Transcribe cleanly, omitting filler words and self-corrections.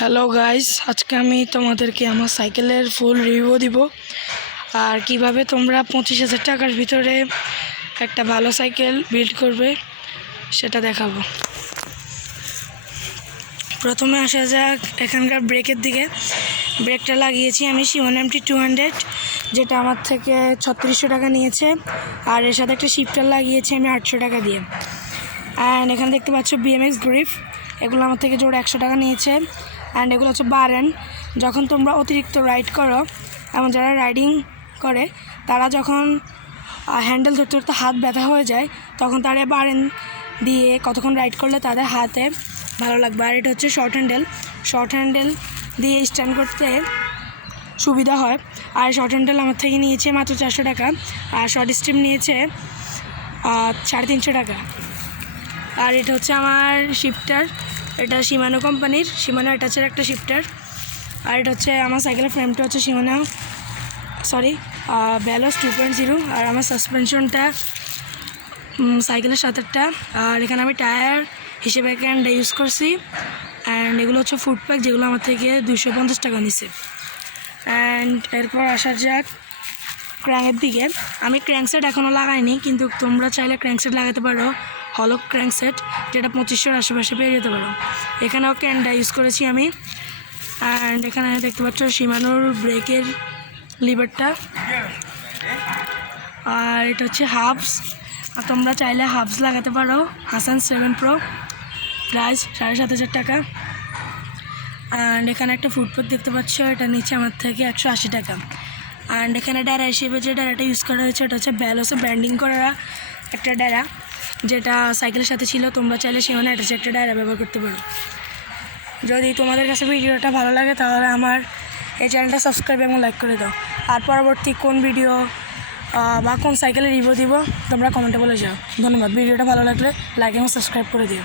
Hello guys, আজকে আমি তোমাদেরকে আমার সাইকেলের ফুল রিভিউ দিব আর কিভাবে তোমরা 25,000 টাকার ভিতরে একটা ভালো সাইকেল বিল্ড করবে সেটা দেখাবো। প্রথমে আসা যাক এখানকার ব্রেকের দিকে। ব্রেকটা লাগিয়েছি আমি শিওন MT 200, যেটা আমার থেকে 3600 টাকা নিয়েছে, আর এর সাথে একটা শিফটার লাগিয়েছি আমি 800 টাকা দিয়ে। অ্যান্ড এখানে দেখতে পাচ্ছ BMX গ্রিপ, এগুলো আমার থেকে জোড়া 100 টাকা নিয়েছে। অ্যান্ড এগুলো হচ্ছে বার এন্ড। যখন তোমরা অতিরিক্ত রাইড করো, এমন যারা রাইডিং করে তারা যখন হ্যান্ডেল ধরতে ধরতে হাত ব্যথা হয়ে যায়, তখন তারা বার এন্ড দিয়ে কতক্ষণ রাইড করলে তাদের হাতে ভালো লাগবে। আর এটা হচ্ছে শর্ট হ্যান্ডেল দিয়ে স্ট্যান্ড করতে সুবিধা হয়। আর শর্ট হ্যান্ডেল আমার থেকে নিয়েছে মাত্র 400 টাকা, আর শর্ট স্ট্রিম নিয়েছে 350 টাকা। আর এটা হচ্ছে আমার শিফটার, এটা শিমানো কোম্পানির, শিমানো অ্যাটাচের একটা শিফটার। আর এটা হচ্ছে আমার সাইকেলের ফ্রেমটা হচ্ছে শিমানো ভ্যালোস 2.0। আর আমার সাসপেনশনটা সাইকেলের সাথেরটা। আর এখানে আমি টায়ার হিসেবে ক্যানটা ইউজ করছি। অ্যান্ড এগুলো হচ্ছে ফুড প্যাক, যেগুলো আমার থেকে 250 টাকা নিছে। অ্যান্ড এরপর আসা যাক ক্র্যাঙ্কের দিকে। আমি ক্র্যাঙ্কসেট এখনও লাগাইনি, কিন্তু তোমরা চাইলে ক্র্যাঙ্কসেট লাগাতে পারো, হলো ক্র্যাঙ্কসেট, যেটা 2500-র আশেপাশে পেয়ে যেতে পারো। এখানেও ক্যানটা ইউজ করেছি আমি। অ্যান্ড এখানে দেখতে পাচ্ছ শিমানোর ব্রেকের লিভারটা। আর এটা হচ্ছে হাবস, তোমরা চাইলে হাবস লাগাতে পারো। হাসান 7 Pro, প্রাইস 7,500 টাকা। অ্যান্ড এখানে একটা ফুটপাথ দেখতে পাচ্ছ, এটা নিচে আমার থেকে 180 টাকা। অ্যান্ড এখানে ড্যারা হিসেবে যে ড্যারাটা ইউজ করা হয়েছে ওটা হচ্ছে ভ্যালোসে ব্র্যান্ডিং করা একটা ড্যারা, যেটা সাইকেলের সাথে ছিল। তোমরা চাইলে সেখানে একটা ড্যারা ব্যবহার করতে পারো। যদি তোমাদের কাছে ভিডিওটা ভালো লাগে তাহলে আমার এই চ্যানেলটা সাবস্ক্রাইব এবং লাইক করে দাও। আর পরবর্তী কোন ভিডিও বা কোন সাইকেলের রিভিউ দিব তোমরা কমেন্টে বলে যাও। ধন্যবাদ। ভিডিওটা ভালো লাগলে লাইক এবং সাবস্ক্রাইব করে দিও।